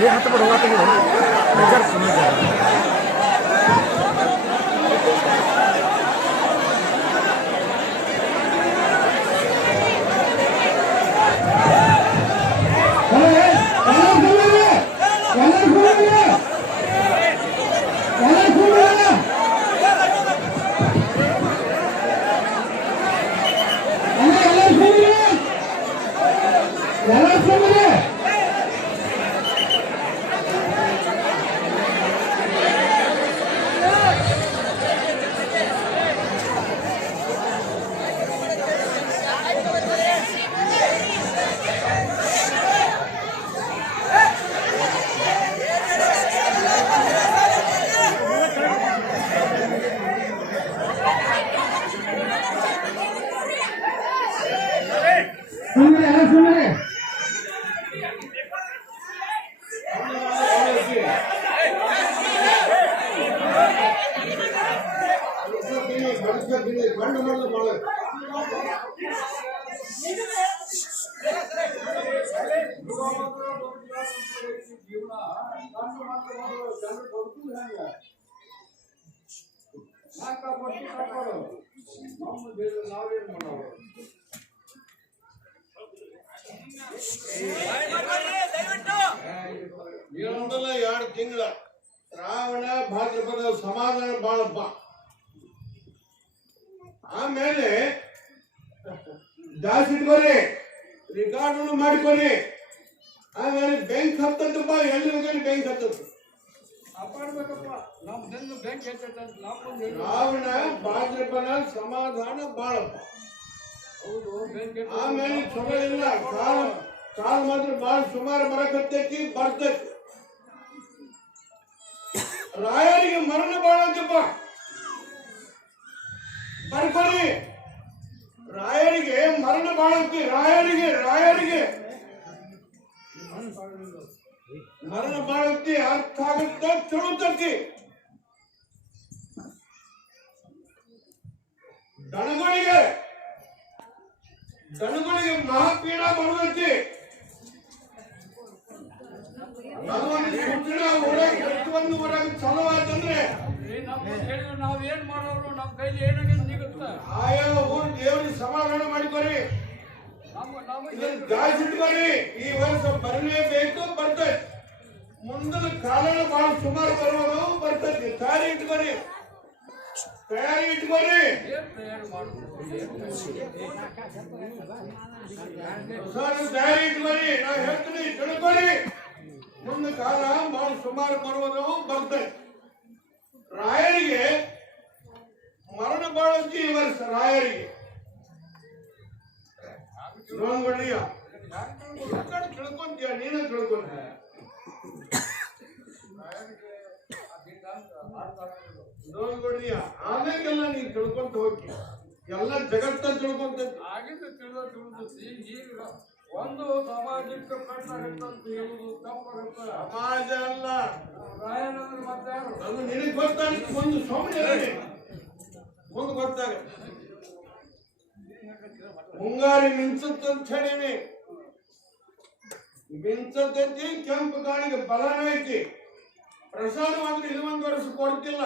ये हाथ पर होगा तो नजर समझ जाएगा। ಇನ್ನೊಂದಲ್ಲ 2 ತಿಂಗಳ ಶ್ರಾವಣ ಭಾದ್ರಪದ ಸಮಾಧಾನ ಬಾಳಪ್ಪ. ಆಮೇಲೆ ಜಾಸ್ತಿ ಇಟ್ಕೊರಿ, ರಿಕಾರ್ಡ್ ಮಾಡಿಕೊರಿ. ಆಮೇಲೆ ಬ್ಯಾಂಕ್ ಹತ್ತಪ್ಪ, ಎಲ್ಲಿ ಹೋಗಿ ಬ್ಯಾಂಕ್ ಹತ್ತತ್ತು. ಶ್ರಾವಣ ಭಾದ್ರಪದ ಸಮಾಧಾನ ಬಾಳಪ್ಪ. ಆಮೇಲೆ ಚಲೋ ಇಲ್ಲ, ಕಾಲ ಮಾತ್ರ ಬಾಳ ಸುಮಾರು ಬರಕತ್ತೈತಿ, ಬರ್ತೈತಿ. ರಾಯರಿಗೆ ಮರಣ ಬಾಳ ಅಂತಪ್ಪ ಬರ್ಕೊರಿ. ರಾಯರಿಗೆ ಮರಣ ಬಾಳಂತಿ, ರಾಯರಿಗೆ ಮರಣ ಬಾಳಂತಿ. ಅರ್ಥ ಆಗುತ್ತ, ತಿಳುತ್ತತಿ. ದನಗಳಿಗೆ ಮಹಾಪೀಡ ಬರುತ್ತೈತಿ. ಒಂದು ಊರಾಗ ಚಲೋ ಆಯ್ತಂದ್ರೆ ನಾವೇನ್ ಮಾಡೋರು, ನಮ್ ಕೈಲಿ ಏನಾಗ ಸಿಗುತ್ತ ಆಯಾ ಊರ್ ದೇವ್ರಿಗೆ ಸಮಾಧಾನ ಮಾಡಿಕೊರಿ, ಜಾಸ್ತಿ ಇಟ್ಕೊರಿ. ಈ ವರ್ಷ ಬರಲೇಬೇಕು, ಬರ್ತೈತಿ. ಮುಂದಿನ ಕಾಲನ ಬಹಳ ಸುಮಾರು ಬರುವುದು, ಬರ್ತೈತಿ. ತಯಾರಿ ಇಟ್ಕೊರಿ. ತಯಾರಿ ಇಟ್ಕೊರಿ. ನಾವು ಹೇಳ್ತೀನಿ, ತಿಳ್ಕೊರಿ. ಮುಂದೆ ಕಾಲ ಬಹಳ ಸುಮಾರು ಬರುವುದು, ಬರ್ತೈತಿ. ರಾಯರಿಗೆ ಮರಣ ಬಾಳಂತಿ ಈ ವರ್ಷ. ರಾಯರಿಗೆ ನೋಡ್ಬಿಡಿಯ ತಿಳ್ಕೊಂತೀಯ, ನೀನ ತಿಳ್ಕೊಂತೀಯ. ನೋಡ್ಬಿಡಿಯ ಆಮೇಲೆಲ್ಲ ನೀನ್ ತಿಳ್ಕೊಂತ ಹೋಗಿ ಎಲ್ಲ ಜಗತ್ತ ತಿಳ್ಕೊಂತ ಆಗಿದ್ದು ಒಂದು ಸಾಮಾಜಿಕ ಕಟ್ಟಾಗತ್ತಂತ ಹೇಳುದು ತಪ್ಪಾಗತ್ತ. ಸಮಾಜ ಅಲ್ಲ, ರಾಯನಂದ್ರೆ ಮತ್ತೆ ಯಾರು? ಅದು ನಿನಗೆ ಗೊತ್ತಾಗ ಒಂದು ಸೌಮ್ಯ ಮುಂದೆ ಗೊತ್ತಾಗ. ಮುಂಗಾರಿ ಮಿಂಚತ್ತಂತ ಹೇಳಿನಿ, ಮಿಂಚತೈತಿ. ಕೆಂಪು ಕಾಳಿಗೆ ಬಲನ ಐತಿ. ಪ್ರಸಾದ ಮಾತ್ರ ಇನ್ನೊಂದು ವರ್ಷ ಕೊಡ್ತಿಲ್ಲ.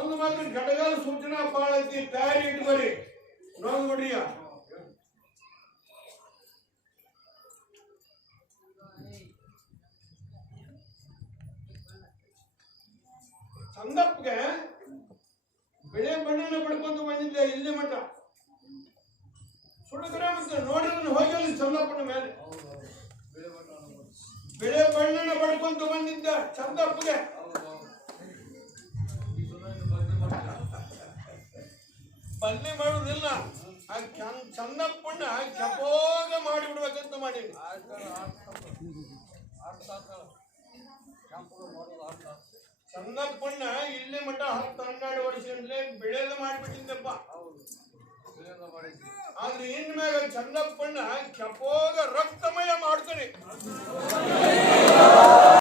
ಒಂದು ಮಾತ್ರ ಗಡಗಾಲ ಸೂಚನಾ ಬಾಳ ಐತಿ. ತಯಾರಿ ಇಟ್ಕೊರಿ. ನೋಡ್ಬಿಡ್ರಿಯ ಸಂದರ್ಭಕ್ಕೆ ಬೆಳೆ ಬಣ್ಣನ ಪಡ್ಕೊಂತ ಬಂದಿದ್ದೆ ಇಲ್ಲಿ ಮಠ. ಸುಡುಗರೆ ಮತ್ತೆ ನೋಡಿದ್ರೆ ಹೋಗಲಿ ಚಂದಪ್ಪನ ಮೇಲೆ ಬೆಳೆ ಬಣ್ಣನ ಪಡ್ಕೊಂತ ಬಂದಿದ್ದ ಚಂದಪ್ಪಗೆ. ಬನ್ನಿ ಮಾಡುದಿಲ್ಲ, ಆ ಚಂದಪ್ಪಣ್ಣ ಕೆಂಪೋಗ ಮಾಡಿಬಿಡ್ಬೇಕಂತ ಮಾಡಿ. ಚಂದಪ್ಪಣ್ಣ ಇಲ್ಲಿ ಮಠ 10-12 ವರ್ಷದಿಂದಲೇ ಬೆಳೆದ ಮಾಡಿಬಿಟ್ಟಿದ್ದಪ್ಪ. ಆದ್ರೆ ಇನ್ಮ್ಯಾಗ ಚಂದಪ್ಪಣ್ಣ ಕೆಂಪೋಗ ರಕ್ತಮಯ ಮಾಡ್ತಾನೆ.